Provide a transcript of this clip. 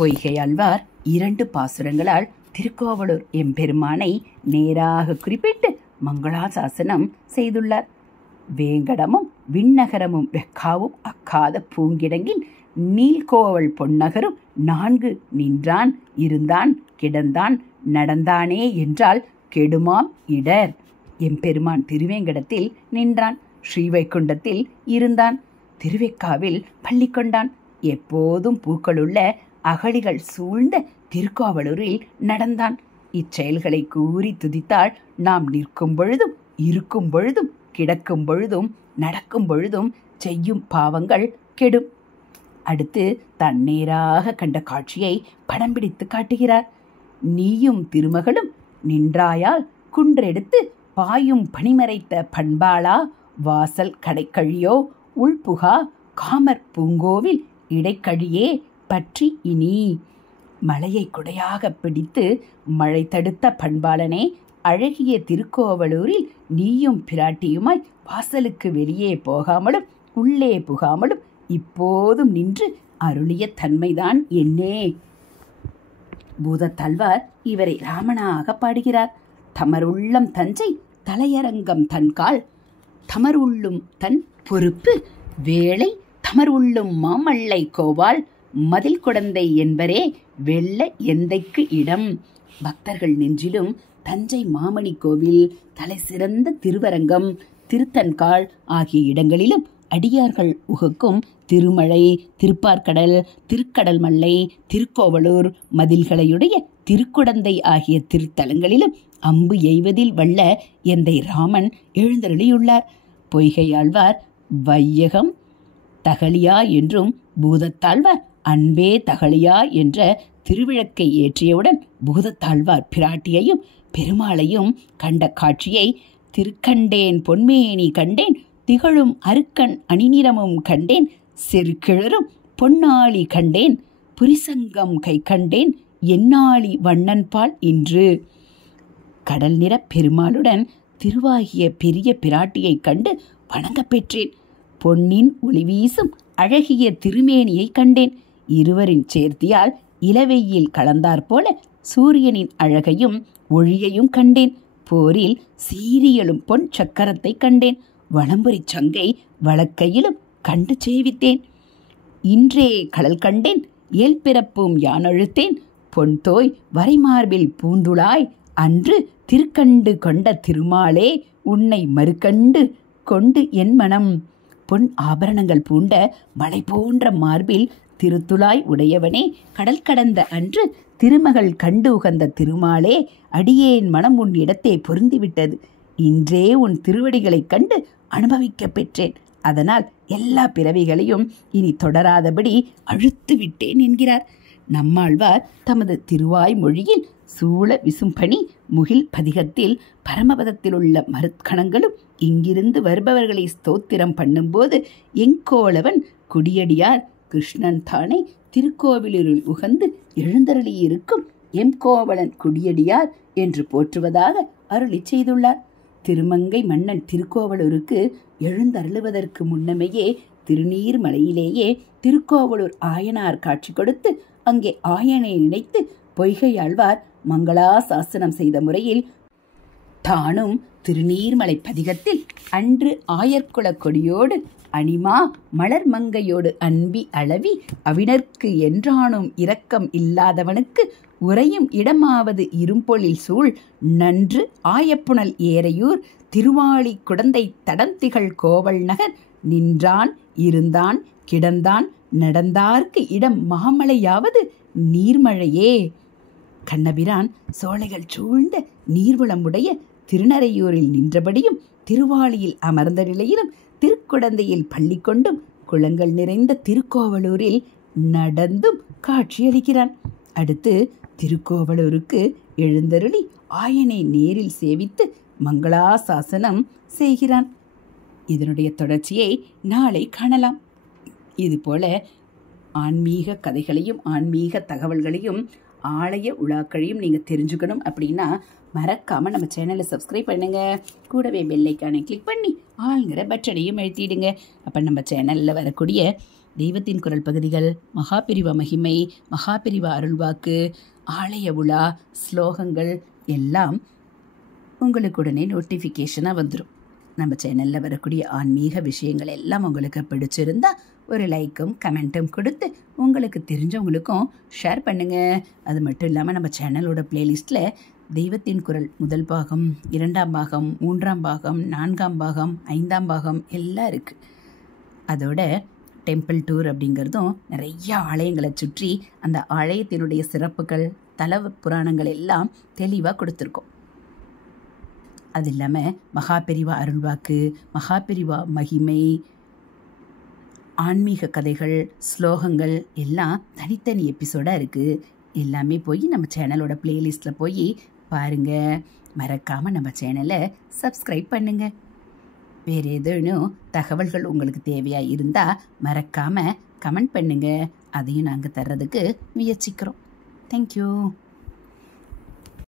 பொய்கையாழ்வார் 2 பாசுரங்களால் திருக்கோவலூர் எம்பெருமானை நேராக குறிப்பிட்டு மங்களாசாசனம் செய்துள்ளார். வேங்கடமும் விண்ணகரமும் வெக்காவும் அக்காத பூங்கிடங்கில் நீல்கோவல் பொன்னகரும் 4 நின்றான் இருந்தான் கிடந்தான் நடந்தானே என்றால் கெடுமாம் இடர். எம்பெருமான் திருவேங்கடத்தில் நின்றான், ஸ்ரீவைகுண்டத்தில் இருந்தான், திருவெக்காவில் பள்ளி கொண்டான். எப்போதும் பூக்களுள்ள அகழிகள் சூழ்ந்த திருக்கோவலூரில் நடந்தான். இச்செயல்களை கூறி துதித்தால் நாம் நிற்கும் பொழுதும் இருக்கும் பொழுதும் கிடக்கும் பொழுதும் நடக்கும் பொழுதும் செய்யும் பாவங்கள் கெடும். அடுத்து தன்னேராக கண்ட காட்சியை படம் பிடித்து காட்டுகிறார். நீயும் திருமகளும் நின்றாயால் குன்றெடுத்து பாயும் பனிமறைத்த பண்பாளா வாசல் கடைக்கழியோ உள்புகா காமர் பூங்கோவில் இடைக்கழியே பற்றி இனி. மலையை குடையாக பிடித்து மழை தடுத்த பண்பாளனே, அழகிய திருக்கோவலூரில் நீயும் பிராட்டியுமாய் வாசலுக்கு வெளியே போகாமலும் உள்ளே புகாமலும் இப்போதும் நின்று அருளிய தன்மைதான் என்னே. பூதத்தாழ்வார் இவரை ராமனாக பாடுகிறார். தமருள்ளம் தஞ்சை தலையரங்கம் தன்கால் தமருள்ளும் தன் பொறுப்பு வேளை தமருள்ளும் மாமல்லை கோவால் மதில் குடந்தை என்பரே வெள்ள எந்தைக்கு இடம். பக்தர்கள் நெஞ்சிலும் தஞ்சை மாமணி கோவில், தலை சிறந்த திருவரங்கம், திருத்தன்கால் ஆகிய இடங்களிலும் அடியார்கள் உகக்கும் திருமலை, திருப்பார்கடல், திருக்கடல் மல்லை, திருக்கோவலூர் மதில்களையுடைய திருக்குடந்தை ஆகிய திருத்தலங்களிலும் அம்பு எய்வதில் வல்ல எந்தை ராமன் எழுந்தருளியுள்ளார். பொய்கையாழ்வார் வையகம் தகலியா என்றும் பூதத்தாழ்வார் அன்பே தகலியா என்ற திருவிளக்கை ஏற்றியவுடன் பூதத்தாழ்வார் பிராட்டியையும் பெருமாளையும் கண்ட காட்சியை திருக்கண்டேன் பொன்மேனி கண்டேன் திகழும் அருக்கன் அணிநிறமும் கண்டேன் செருக்கிழரும் பொன்னாளி கண்டேன் புரிசங்கம் கை கண்டேன் என்னாளி வண்ணன்பால் இன்று. கடல் நிற பெருமாளுடன் திருவாகிய பெரிய பிராட்டியை கண்டு வணங்க பெற்றேன். பொன்னின் ஒளிவீசும் அழகிய திருமேனியை கண்டேன். இருவரின் சேர்த்தியால் இளவெயில் கலந்தாற்போல சூரியனின் அழகையும் ஒளியையும் கண்டேன். போரில் சீரியலும் பொன் சக்கரத்தை கண்டேன். வளம்புரி சங்கை வழக்கையிலும் கண்டு சேவித்தேன். இன்றே கடல் கண்டேன் ஏல் பிறப்பும் யானழுத்தேன் பொன்தோய் வரைமார்பில் பூந்துளாய் அன்று திருக்கண்டு கொண்ட திருமாலே உன்னை மறுக்கண்டு கொண்டு என் மனம். பொன் ஆபரணங்கள் பூண்ட மலை போன்ற மார்பில் திருத்துளாய் உடையவனே, கடல் கடந்த அன்று திருமகள் கண்டு உகந்த திருமாலே, அடியேன் மனம் உன் இடத்தே பொருந்திவிட்டது. இன்றே உன் திருவடிகளைக் கண்டு அனுபவிக்க பெற்றேன். அதனால் எல்லா பிறவிகளையும் இனி தொடராதபடி அழுத்து விட்டேன் என்கிறார். நம்மாழ்வார் தமது திருவாய் மொழியில் சூழ விசும்பணி முகில் பதிகத்தில் பரமபதத்தில் உள்ள மருத்கணங்களும் இங்கிருந்து வருபவர்களை ஸ்தோத்திரம் பண்ணும்போது எங்கோளவன் குடியடியார் கிருஷ்ணன் தானே திருக்கோவிலூரில் உகந்து எழுந்தருளியிருக்கும் எம்கோவலன் குடியடியார் என்று போற்றுவதாக அருளி செய்துள்ளார். திருமங்கை மன்னன் திருக்கோவலூருக்கு எழுந்தருளுவதற்கு முன்னமையே திருநீர்மலையிலேயே திருக்கோவலூர் ஆயனார் காட்சி கொடுத்து அங்கே ஆயனை நினைத்து பொய்கையாழ்வார் மங்களாசாசனம் செய்த முறையில் தானும் திருநீர்மலை பதிகத்தில் அன்று ஆயர்குல கொடியோடு அணிமா மலர் மங்கையோடு அன்பி அளவி அவினர்க்கு என்றானும் இரக்கம் இல்லாதவனுக்கு உறையும் இடமாவது இரும்பொழில் சூழ் நன்று ஆயப்புணல் ஏரையூர் திருவாளி குடந்தை தடந்திகள் கோவல் நகர் நின்றான் இருந்தான் கிடந்தான் நடந்தார்க்கு இடம் மாமலையாவது நீர்மழையே. கண்ணபிரான் சோலைகள் சூழ்ந்த நீர்வளமுடைய திருநறையூரில் நின்றபடியும் திருவாளியில் அமர்ந்த நிலையிலும் திருக்குடந்தையில் பள்ளி கொண்டும் குளங்கள் நிறைந்த திருக்கோவலூரில் நடந்தும் காட்சியளிக்கிறான். அடுத்து திருக்கோவலூருக்கு எழுந்தருளி ஆயனை நேரில் சேவித்து மங்களாசாசனம் செய்கிறான். இதனுடைய தொடர்ச்சியை நாளை காணலாம். இதுபோல ஆன்மீக கதைகளையும் ஆன்மீக தகவல்களையும் ஆலய உலாக்களையும் நீங்கள் தெரிஞ்சுக்கணும் அப்படின்னா மறக்காமல் நம்ம சேனலை சப்ஸ்கிரைப் பண்ணுங்கள். கூடவே பெல் ஐக்கானை கிளிக் பண்ணி ஆளுங்கிற பட்டனையும் அழுத்திடுங்க. அப்போ நம்ம சேனலில் வரக்கூடிய தெய்வத்தின் குரல் பகுதிகள், மகாபிரிவா மகிமை, மகாபிரிவா அருள்வாக்கு, ஆலய உலா, ஸ்லோகங்கள் எல்லாம் உங்களுக்கு உடனே நோட்டிஃபிகேஷனாக வந்துடும். நம்ம சேனலில் வரக்கூடிய ஆன்மீக விஷயங்கள் எல்லாம் உங்களுக்கு பிடிச்சிருந்தா ஒரு லைக்கும் கமெண்ட்டும் கொடுத்து உங்களுக்கு தெரிஞ்சவங்களுக்கும் ஷேர் பண்ணுங்கள். அது மட்டும் இல்லாமல் நம்ம சேனலோட பிளேலிஸ்ட்டில் தெய்வத்தின் குரல் முதல் பாகம், 2ஆம் பாகம், 3ஆம் பாகம், 4ஆம் பாகம், 5ஆம் பாகம் எல்லாம் இருக்குது. அதோட டெம்பிள் டூர் அப்படிங்கிறதும் நிறைய ஆலயங்களை சுற்றி அந்த ஆலயத்தினுடைய சிறப்புகள், தல புராணங்கள் எல்லாம் தெளிவாக கொடுத்துருக்கோம். அது இல்லாமல் மகாபெரிவா அருள்வாக்கு, மகாபெரிவா மகிமை, ஆன்மீக கதைகள், ஸ்லோகங்கள் எல்லாம் தனித்தனி எபிசோடாக இருக்குது. எல்லாமே போய் நம்ம சேனலோட பிளேலிஸ்ட்டில் போய் பாருங்கள். மறக்காமல் நம்ம சேனலை சப்ஸ்கிரைப் பண்ணுங்கள். வேறு ஏதேனும் தகவல்கள் உங்களுக்கு தேவையாக இருந்தால் மறக்காமல் கமெண்ட் பண்ணுங்கள். அதையும் நாங்கள் தர்றதுக்கு முயற்சிக்கிறோம். தேங்க்யூ.